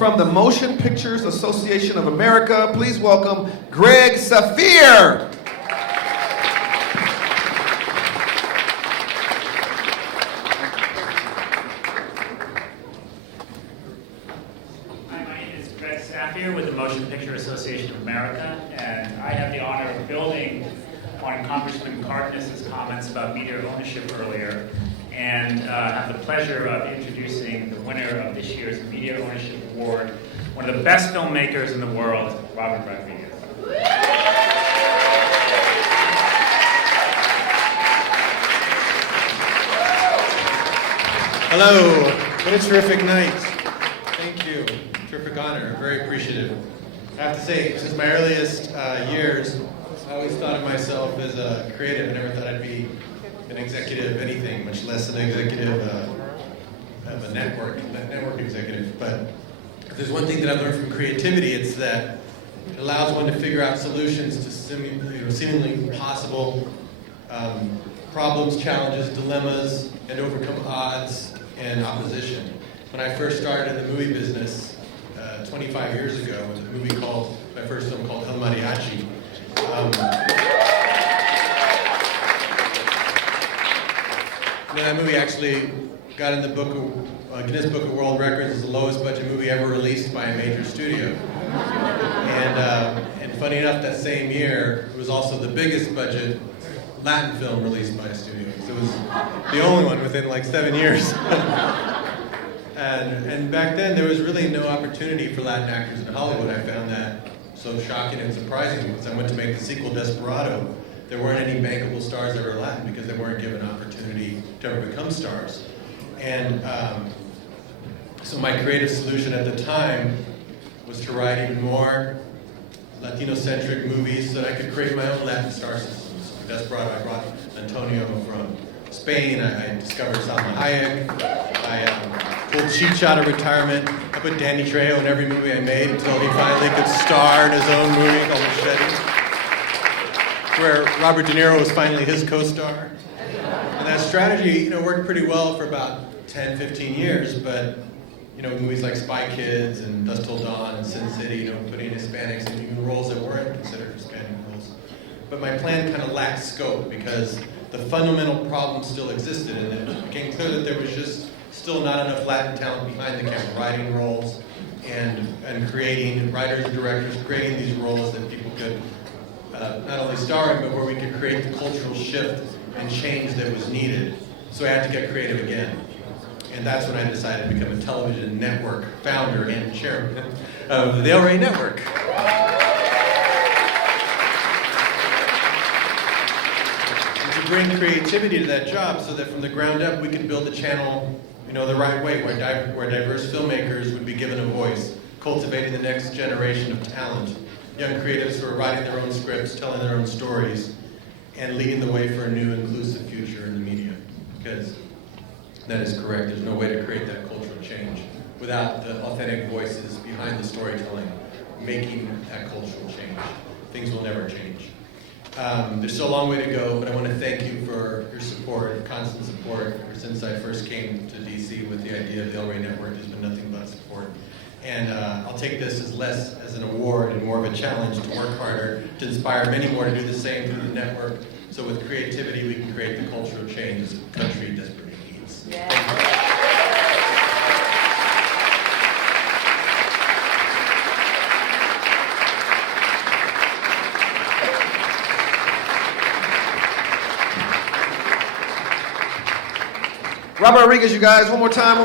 from the Motion Pictures Association of America. Please welcome Greg Safir. Hi, my name is Greg Safir with the Motion Picture Association of America, and I have the honor of building on Congressman Cardenas' comments about media ownership earlier, and have the pleasure of introducing the winner of this year's Media Ownership Award, one of the best filmmakers in the world, Robert Rodriguez. Hello, what a terrific night. Thank you, terrific honor, very appreciative. I have to say, since my earliest years, I always thought of myself as a creative. I never thought I'd be an executive anything, much less an executive of a network executive. But if there's one thing that I've learned from creativity, it's that it allows one to figure out solutions to seemingly impossible problems, challenges, dilemmas, and overcome odds and opposition. When I first started in the movie business 25 years ago, it was a movie called, my first film called El Mariachi. And that movie actually got in the Guinness Book of World Records as the lowest budget movie ever released by a major studio. And funny enough, that same year, it was also the biggest budget Latin film released by a studio. So it was the only one within like 7 years. And back then, there was really no opportunity for Latin actors in Hollywood. I found that so shocking and surprising because I went to make the sequel, Desperado. There weren't any bankable stars that were Latin because they weren't given opportunity to ever become stars. And so my creative solution at the time was to write even more Latino-centric movies so that I could create my own Latin star systems. For Desperado, I brought Antonio from Spain. I discovered Salma Hayek. I pulled Cheech out of retirement. I put Danny Trejo in every movie I made until he finally could star in his own movie called Machete, where Robert De Niro was finally his co-star. And that strategy, worked pretty well for about 10, 15 years, but, movies like Spy Kids and Dusk Till Dawn and Sin City, putting Hispanics in even roles that weren't considered Hispanic roles. But my plan kind of lacked scope because the fundamental problem still existed, and it became clear that there was just still not enough Latin talent behind the camera, writing roles and creating, writers and directors creating these roles that people could not only star in, but where we could create the cultural shift and change that was needed. So I had to get creative again. And that's when I decided to become a television network founder and chairman of the El Rey Network. And to bring creativity to that job so that from the ground up we could build the channel the right way, where diverse filmmakers would be given a voice, cultivating the next generation of talent, young creatives who are writing their own scripts, telling their own stories, and leading the way for a new inclusive future in the media. Because that is correct, there's no way to create that cultural change without the authentic voices behind the storytelling, making that cultural change. Things will never change. There's still a long way to go, but I want to thank you for your support, constant support. Ever since I first came to DC with the idea of the El Rey Network, there's been nothing but support. And I'll take this as less as an award and more of a challenge to work harder, to inspire many more to do the same through the network. So with creativity, we can create the cultural change this country desperately needs. Yeah. Robert Rodriguez, you guys, one more time.